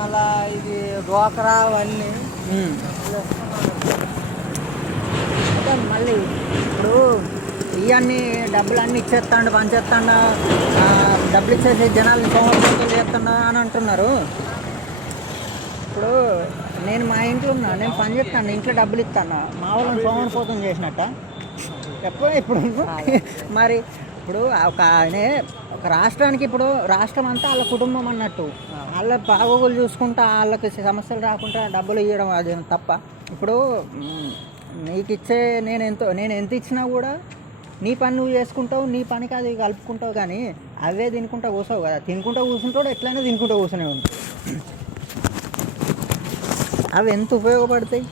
మళ్ళా ఇది డ్వాక్రా అవన్నీ ఉమ్. అయితే మళ్ళీ ఇప్పుడు ఇవన్నీ డబ్బులు అన్నీ ఇచ్చేస్తాడు పంచేస్తాడు, డబ్బులు ఇచ్చేసి జనాలు సోమరిపోతులు చేస్తాడు అని అంటున్నారు. ఇప్పుడు నేను మా ఇంట్లో ఉన్నా, నేను పని చేస్తాను, ఇంట్లో డబ్బులు ఇస్తాను, మా వాళ్ళని సోమరిపోతం చేసినట్ట ఎప్పుడు ఇప్పుడు మరి ఇప్పుడు ఒక రాష్ట్రానికి ఇప్పుడు రాష్ట్రం అంతా వాళ్ళ కుటుంబం అన్నట్టు, వాళ్ళ బాగోగులు చూసుకుంటా వాళ్ళకి సమస్యలు రాకుండా డబ్బులు ఇవ్వడం అది తప్ప. ఇప్పుడు నీకు ఇచ్చే నేను ఎంత ఇచ్చినా కూడా నీ పని నువ్వు చేసుకుంటావు, నీ పనికి అది కలుపుకుంటావు, కానీ అవే తినుకుంటా కూర్చోవు కదా. తినుకుంటా కూర్చుంటాడు, ఎట్లయినా తినుకుంటా కూర్చునే ఉంటావు. అవి ఎంత ఉపయోగపడతాయి?